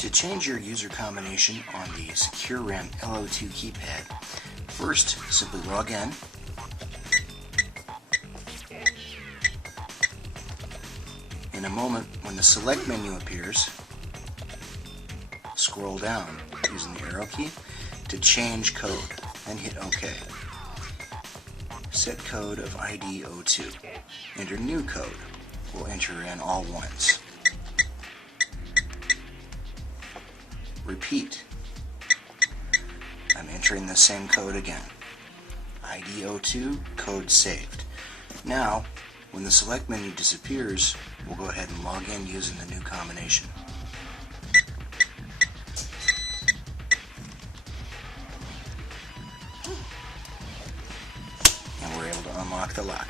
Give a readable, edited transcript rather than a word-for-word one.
To change your user combination on the SecuRam ECSL-0601A-L02 Keypad, first simply log in. In a moment, when the select menu appears, scroll down using the arrow key to change code and hit OK. Set code of ID 02. Enter new code. We'll enter in all ones. Repeat. I'm entering the same code again. ID 02, code saved. Now, when the select menu disappears, we'll go ahead and log in using the new combination. And we're able to unlock the lock.